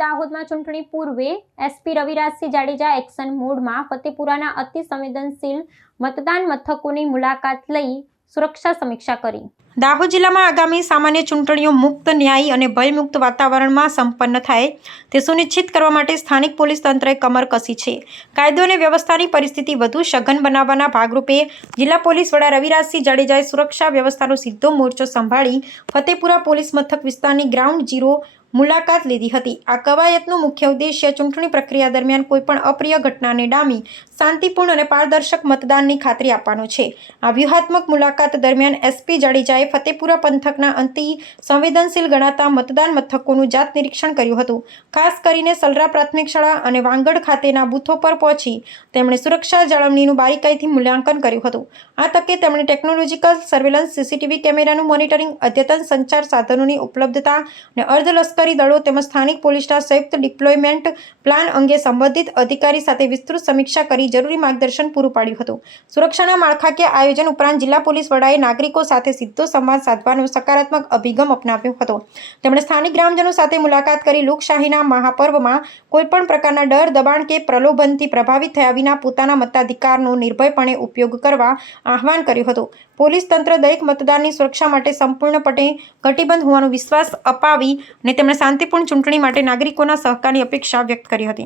દાહોદમાં ચૂંટણી પૂર્વે એસપી રવિરાજસિંહ જાડેજા એક્શન મોડમાં ફતેપુરાના અતિ સંવેદનશીલ મતદાન મથકોની મુલાકાત લઈ સુરક્ષા સમીક્ષા કરી। દાહોદ જિલ્લામાં આગામી સામાન્ય ચૂંટણીઓ મુક્ત, ન્યાયી અને ભયમુક્ત વાતાવરણમાં સંપન્ન થાય તે સુનિશ્ચિત કરવા માટે સ્થાનિક પોલીસ તંત્રએ કમર કસી છે। કાયદો અને વ્યવસ્થાની પરિસ્થિતિ વધુ સઘન બનાવવાના ભાગરૂપે જિલ્લા પોલીસ વડા રવિરાજસિંહ જાડેજાએ સુરક્ષા વ્યવસ્થાનો સીધો મોરચો સંભાળી ફતેપુરા પોલીસ મથક વિસ્તારની ગ્રાઉન્ડ ઝીરો મુલાકાત લીધી હતી। આ કવાયતનો મુખ્ય ઉદ્દેશ્ય ચૂંટણી પ્રક્રિયા દરમિયાન કોઈપણ અપ્રિય ઘટનાને ડામી શાંતિપૂર્ણ અને પારદર્શક મતદાનની ખાતરી આપવાનો છે। આ વ્યૂહાત્મક મુલાકાત દરમિયાન એસપી જાડેજાએ ફતેપુરા પંથકના અતિ સંવેદનશીલ ગણાતા મતદાન મથકોનું જાત નિરીક્ષણ કર્યું હતું। ખાસ કરીને સલરા પ્રાથમિક શાળા અને વાંગડ ખાતેના બૂથો પર પહોંચી તેમણે સુરક્ષા જાળવણીનું બારીકાઈથી મૂલ્યાંકન કર્યું હતું। આ તકે તેમણે ટેકનોલોજીકલ સર્વેલન્સ, સીસીટીવી કેમેરાનું મોનિટરિંગ, અદ્યતન સંચાર સાધનોની ઉપલબ્ધતા અને અર્ધલશ્કરી દળો તેમજ સ્થાનિક પોલીસના સંયુક્ત ડિપ્લોયમેન્ટ પ્લાન અંગે સંબંધિત અધિકારી સાથે વિસ્તૃત સમીક્ષા કરી જરૂરી માર્ગદર્શન પૂરું પાડ્યું હતું। સુરક્ષાના માળખાકીય આયોજન ઉપરાંત જિલ્લા પોલીસ વડાએ નાગરિકો સાથે સીધો સંવાદ સાધવાનો સકારાત્મક અભિગમ અપનાવ્યો હતો। તેમણે સ્થાનિક ગ્રામજનો સાથે મુલાકાત કરી લોકશાહીના મહાપર્વમાં કોઈપણ પ્રકારના ડર, દબાણ કે પ્રલોભનથી પ્રભાવિત થયા વિના પોતાના મતાધિકારનો નિર્ભયપણે ઉપયોગ કરવા આહ્વાન કર્યું હતું। પોલીસ તંત્ર દરેક મતદારની સુરક્ષા માટે સંપૂર્ણપણે કટિબદ્ધ હોવાનો વિશ્વાસ અપાવી અને તેમણે શાંતિપૂર્ણ ચૂંટણી માટે નાગરિકોના સહકારની અપેક્ષા વ્યક્ત કરી હતી।